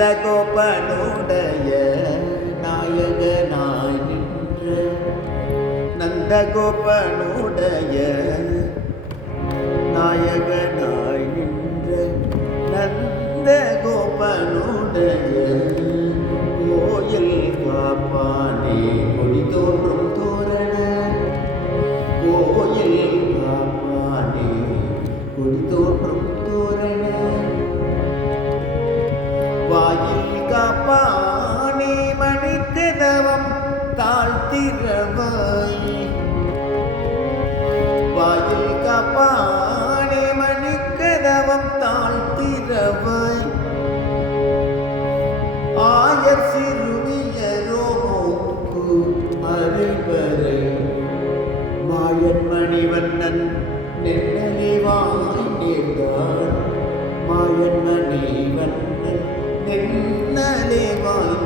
நந்தகோபனுடைய நாயகனாய் நின்ற நந்தகோபனுடைய நாயகனாய் நின்ற நந்தகோபனுடைய கோயில் காப்பானே கொடி தோன்றும் தோரண கோயில் காப்பானே கொடி தோன்றும் தோரண வாயில் காப்பானே மணிக்கதவம் தாழ்த்திரவாய் வாயில் காப்பானே மணிக்கதவம் தாழ்த்திரவாய் ஆயர் சிறுமியரோக்கு அறிவரை மாயன் மணிவண்ணன் நென்னலிவாய் நேர்ந்தார் மாயன் மணிவண்ணன் நென்னலிவாய்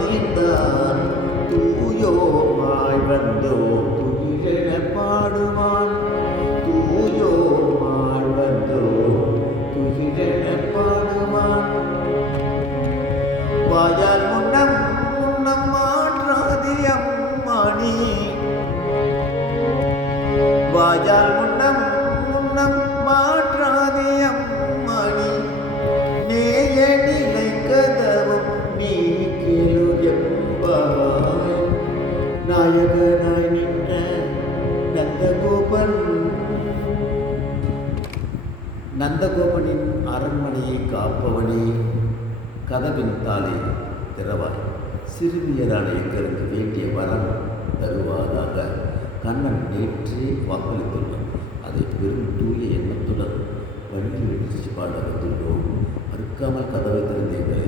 நேர்ந்தார் தூயோமாய் வந்தோ துயிலென பாடுவான் தூயோமாய் வந்தோ துயிலென பாடுவான் வாயால் முன்னம் முன்னம் மாற்றாதி அம்மானி வாயால் முன்னம் முன்னம் மாற்றாதி அம்மானி நேய நிலை கதவும் நீ கேளு என்பாய் நாயகனாய் நின்ற நந்தகோபன் நந்தகோபனின் அரண்மனையை காப்பவனே கதவின் தாளை திறவாய் சிறுமியரான எங்களுக்கு வேண்டிய வரம் தருவாராக கண்ணன் நேற்றே வாக்களித்துள்ளான் அதை பெரும் தூய எண்ணத்துடன் வழியில் எழுச்சி பாட வந்துள்ளோம் மறுக்காமல் கதவை திறந்த எங்களை